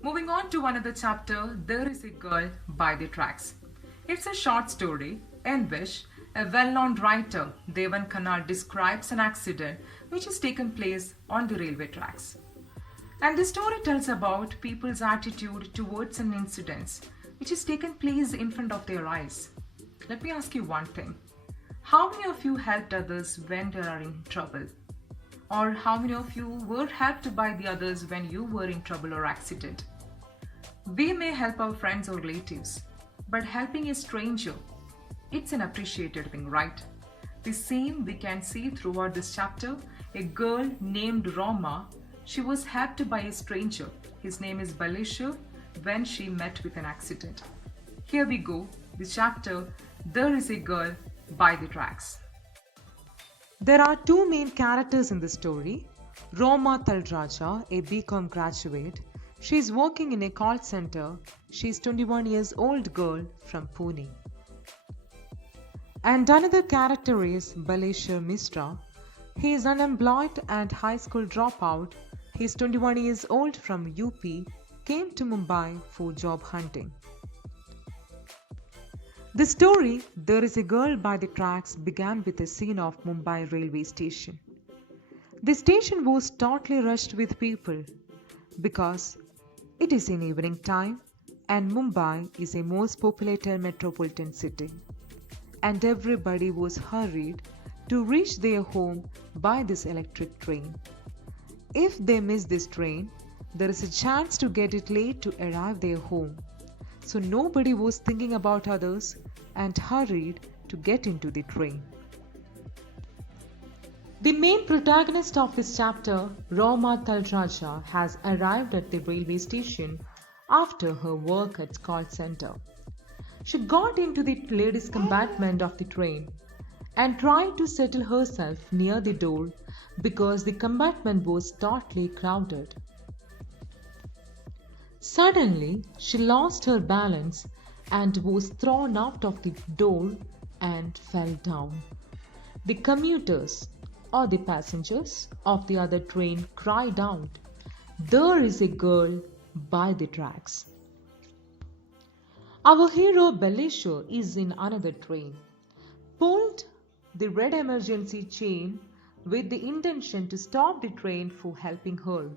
Moving on to another chapter, There is a Girl by the Tracks. It's a short story in which a well-known writer, Devan Khanna, describes an accident which has taken place on the railway tracks. And the story tells about people's attitude towards an incident which has taken place in front of their eyes. Let me ask you one thing. How many of you helped others when they are in trouble? Or how many of you were helped by the others when you were in trouble or accident? We may help our friends or relatives, but helping a stranger, it's an appreciated thing, right? The same we can see throughout this chapter. A girl named Roma, she was helped by a stranger. His name is Balesha when she met with an accident. Here we go, the chapter There is a Girl by the Tracks. There are two main characters in the story. Roma Talraja, a BCom graduate. She is working in a call center. She is 21 years old girl from Pune. And another character is Balesha Misra. He is unemployed and high school dropout. He is 21 years old from UP, came to Mumbai for job hunting. The story, There is a Girl by the Tracks, began with a scene of Mumbai railway station. The station was totally rushed with people because it is in evening time and Mumbai is a most populated metropolitan city. And everybody was hurried to reach their home by this electric train. If they miss this train, there is a chance to get it late to arrive their home. So nobody was thinking about others and hurried to get into the train. The main protagonist of this chapter, Roma Talraja, has arrived at the railway station after her work at call center. She got into the ladies' compartment of the train and tried to settle herself near the door because the compartment was totally crowded. Suddenly, she lost her balance and was thrown out of the door and fell down. The commuters or the passengers of the other train cried out, "There is a girl by the tracks." Our hero Balesha is in another train, pulled the red emergency chain with the intention to stop the train for helping her.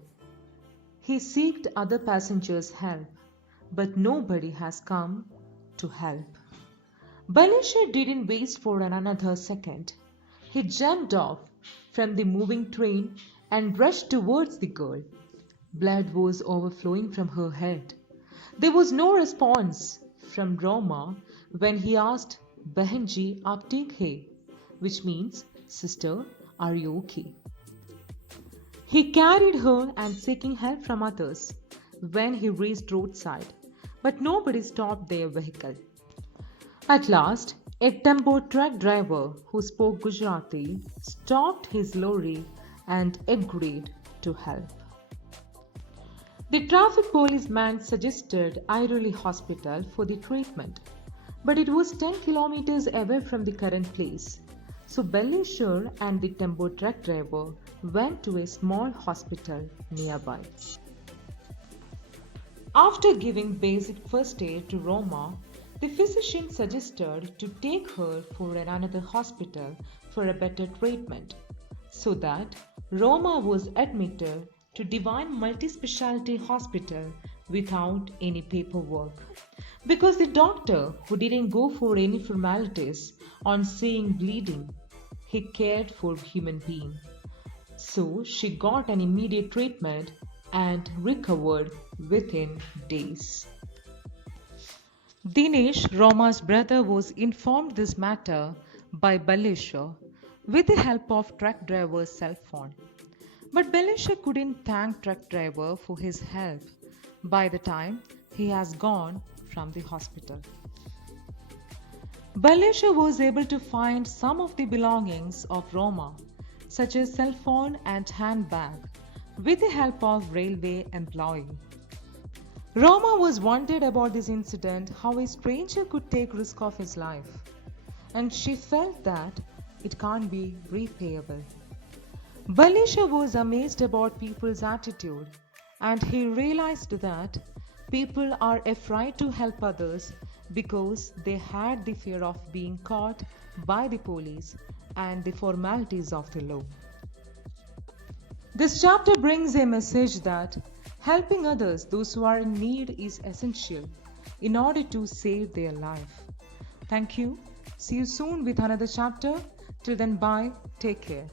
He sought other passengers' help, but nobody has come to help. Balesha didn't waste for another second. He jumped off from the moving train and rushed towards the girl. Blood was overflowing from her head. There was no response from Roma when he asked, "Bahanji, aap theek hai?" which means, "Sister, are you okay?" He carried her and seeking help from others when he reached roadside, but nobody stopped their vehicle. At last, a tempo truck driver who spoke Gujarati stopped his lorry and agreed to help. The traffic policeman suggested Airoli Hospital for the treatment, but it was 10 kilometers away from the current place. So Balesha and the tempo truck driver went to a small hospital nearby. After giving basic first aid to Roma, the physician suggested to take her for another hospital for a better treatment, so that Roma was admitted to Divine Multi-Speciality Hospital without any paperwork. Because the doctor, who didn't go for any formalities on seeing bleeding, he cared for human being. So she got an immediate treatment and recovered within days. Dinesh, Roma's brother, was informed this matter by Balesha with the help of truck driver's cell phone. But Balesha couldn't thank truck driver for his help by the time he has gone from the hospital. Balesha was able to find some of the belongings of Roma, such as cell phone and handbag, with the help of railway employee. Roma was wondered about this incident, how a stranger could take risk of his life, and she felt that it can't be repayable. Balesha was amazed about people's attitude, and he realized that People are afraid to help others because they had the fear of being caught by the police and the formalities of the law. This chapter brings a message that helping others, those who are in need, is essential in order to save their life. Thank you. See you soon with another chapter. Till then, bye. Take care.